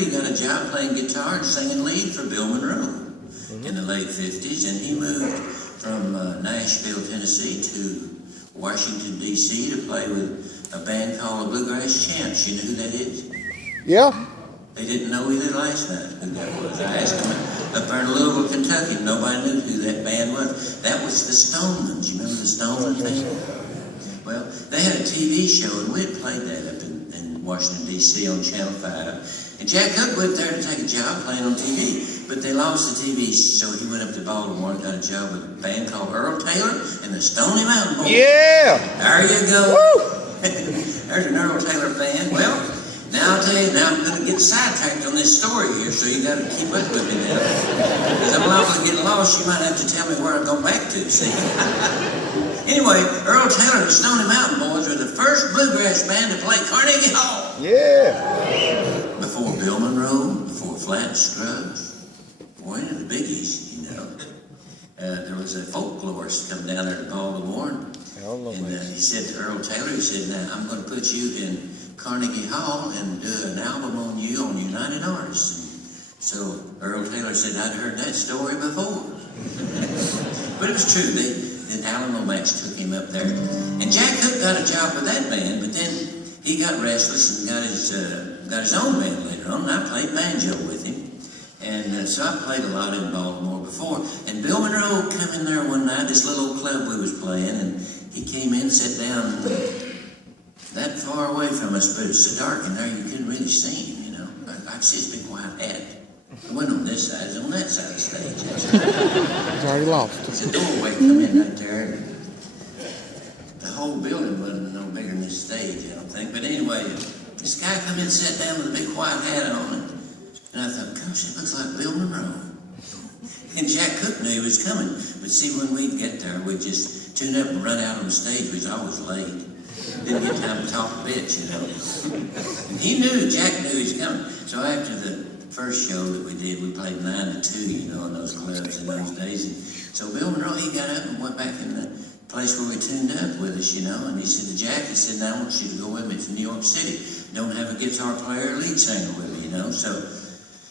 he got a job playing guitar and singing lead for Bill Monroe in the late 50s, and he moved from Nashville, Tennessee to Washington, D.C. to play with a band called the Bluegrass Champs. You know who that is? Yeah. They didn't know either last night who that was. I asked them up there in Louisville, Kentucky, nobody knew who that band was. That was the Stonemans. You remember the Stonemans thing? Well, they had a TV show, and we had played that up in Washington, D.C. on Channel 5. And Jack Cook went there to take a job playing on TV, but they lost the TV, so he went up to Baltimore and got a job with a band called Earl Taylor and the Stony Mountain Boys. Yeah! There you go. Woo! There's an Earl Taylor fan. Well, now I'll tell you, now I'm going to get sidetracked on this story here, so you got to keep up with me now. Because I'm liable to get lost, you might have to tell me where I go back to, see? Anyway, Earl Taylor and the Stony Mountain Boys were the first bluegrass band to play Carnegie Hall. Yeah. Before Bill Monroe, before Flat Scruggs, before any of the biggies, you know. There was a folklorist come down there to Baltimore, and he said to Earl Taylor, he said, now I'm going to put you in Carnegie Hall and do an album on you on United Artists. And so Earl Taylor said, I'd heard that story before. But it was true. Then Alan Lomax took him up there. And Jack Cook got a job with that band, but then he got restless and got his own band later on, and I played banjo with him. And so I played a lot in Baltimore before. And Bill Monroe come in there one night, this little old club we was playing, and he came in and sat down that far away from us, but it was so dark in there you couldn't really see him, you know. I'd see his big white hat. It wasn't on this side, it was on that side of the stage. He's already lost. It's a doorway come in right there. The whole building wasn't no bigger than this stage, I don't think. But anyway, this guy come in and sat down with a big white hat on, and I thought, gosh, it looks like Bill Monroe. And Jack Cook knew he was coming. But see, when we'd get there, we'd just tune up and run out on the stage. We was always late. Didn't get time to talk a bit, you know. And Jack knew he was coming. So after the first show that we did, we played 9 to 2, you know, in those clubs in those days. And so Bill Monroe, he got up and went back in the place where we tuned up with us, you know, and he said to Jack, he said, now I want you to go with me to New York City. Don't have a guitar player or lead singer with me, you know. So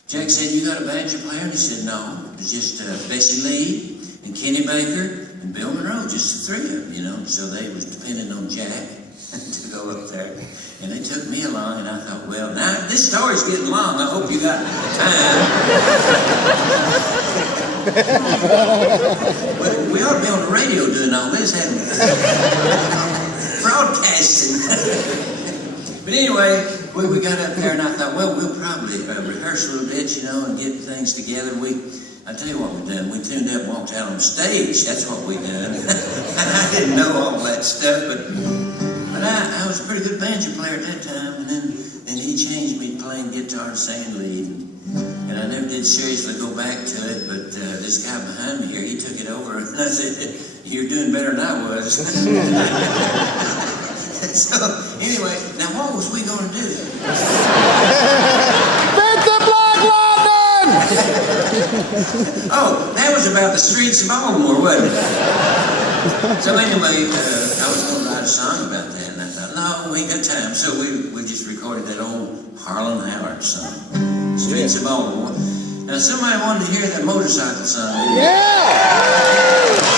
Jack said, you got a banjo player? And he said, no, it was just Bessie Lee and Kenny Baker and Bill Monroe, just the three of them, you know. So they was depending on Jack to go up there. And they took me along, and I thought, well, now this story's getting long. I hope you got time. We ought to be on the radio doing all this, hadn't we? Broadcasting. But anyway, we got up there, and I thought, well, we'll probably rehearse a little bit, you know, and get things together. I tell you what we done. We tuned up and walked out on stage. That's what we done. I didn't know all that stuff, but I was a pretty good banjo player at that time, and then he changed me playing guitar and singing lead. And I never did seriously go back to it, but this guy behind me here, he took it over, and I said, you're doing better than I was. So, anyway, now what was we going to do? Beat the Black London! Oh, that was about the streets of Baltimore, wasn't it? So anyway, I was going to write a song about that, and I thought, no, we ain't got time. So we just recorded that old Harlan Howard song, Streets of Baltimore. Now somebody wanted to hear that motorcycle song. Yeah!